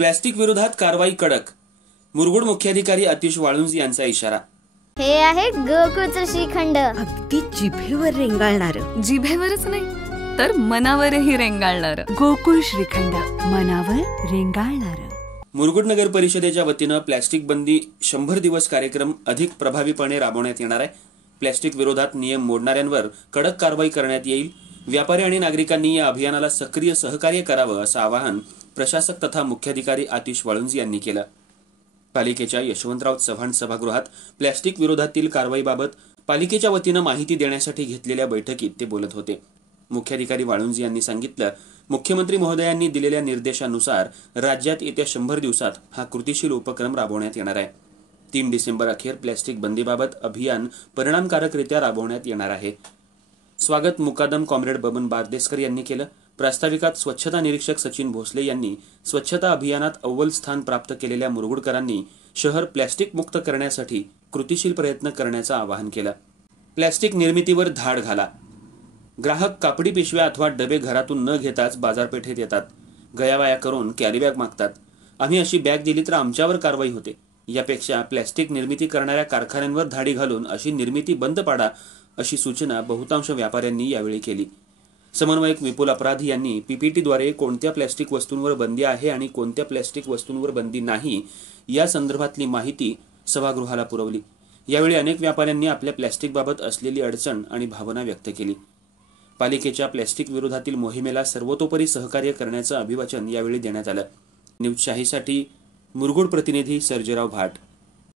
Plastic विरोधात कारवाई कडक. मुरगुड मुख्याधिकारी आतिश वाळुंज यांचा इशारा. हे आहे गोकुळचं श्रीखंड. अगदी जिभेवर रेंगाळणार. जिभेवरच नाही तर मनावरही रेंगाळणार. गोकुळ श्रीखंड, मनावर रेंगाळणार. मुरगुड नगर परिषदेच्या वतीनं प्लॅस्टिक बंदी 100 दिवस कार्यक्रम अधिक प्रभावीपणे राबवण्यात येणार आहे. प्लॅस्टिक विरोधात नियम मोडणाऱ्यांवर कडक कारवाई करण्यात येईल. व्यापारी आणि नागरिकांनी या अभियानाला सक्रिय सहकार्य करावं असं आवाहन प्रशासक तथा मुख्याधिकारी आतिश वाळुंज यांनी केलं. पालिकेच्या यशवंतराव चव्हाण सभागृहात प्लॅस्टिक विरोधातील कारवाईबाबत पालिकेच्या वतीनं माहिती देण्यासाठी घेतलेल्या बैठकीत ते बोलत होते. मुख्याधिकारी वाळुंज यांनी सांगितलं, मुख्यमंत्री महोदयांनी दिलेल्या निर्देशानुसार राज्यात येत्या 100 दिवसात हा कृतीशील उपक्रम राबवण्यात येणार आहे. 3 डिसेंबर अखेर प्लॅस्टिक बंदीबाबत अभियान परिणामकारकरित्या राबवण्यात येणार आहे. स्वागत मुकादम कॉम्रेड बबन बारदेसकर यांनी केलं. प्रास्ताविकात स्वच्छता निरीक्षक सचिन भोसले यांनी स्वच्छता अभियानात अव्वल स्थान प्राप्त केलेल्या मुरगुडकरांनी शहर प्लॅस्टिक मुक्त करण्यासाठी कृतीशील प्रयत्न करण्याचं आवाहन केलं. प्लॅस्टिक निर्मितीवर धाड घाला. ग्राहक कापडी पिशव्या अथवा डबे घरातून न घेताच बाजारपेठेत येतात. गयावाया करून कॅरीबॅग मागतात. आम्ही अशी बॅग दिली तर आमच्यावर कारवाई होते. यापेक्षा प्लॅस्टिक निर्मिती करणाऱ्या कारखान्यांवर धाडी घालून अशी निर्मिती बंद पाडा, अशी सूचना बहुतांश व्यापाऱ्यांनी यावेळी केली. समन्वयक विपुल अपराधी यांनी पीपीटीद्वारे कोणत्या प्लॅस्टिक वस्तूंवर बंदी आहे आणि कोणत्या प्लॅस्टिक वस्तूंवर बंदी नाही या संदर्भातली माहिती सभागृहाला पुरवली. यावेळी अनेक व्यापाऱ्यांनी आपल्या प्लॅस्टिकबाबत असलेली अडचण आणि भावना व्यक्त केली. पालिकेच्या प्लॅस्टिक विरोधातील मोहिमेला सर्वतोपरी सहकार्य करण्याचं अभिवाचन यावेळी देण्यात आलं. न्यूज शाहीसाठी मुरगुड प्रतिनिधी सर्जेराव भाट.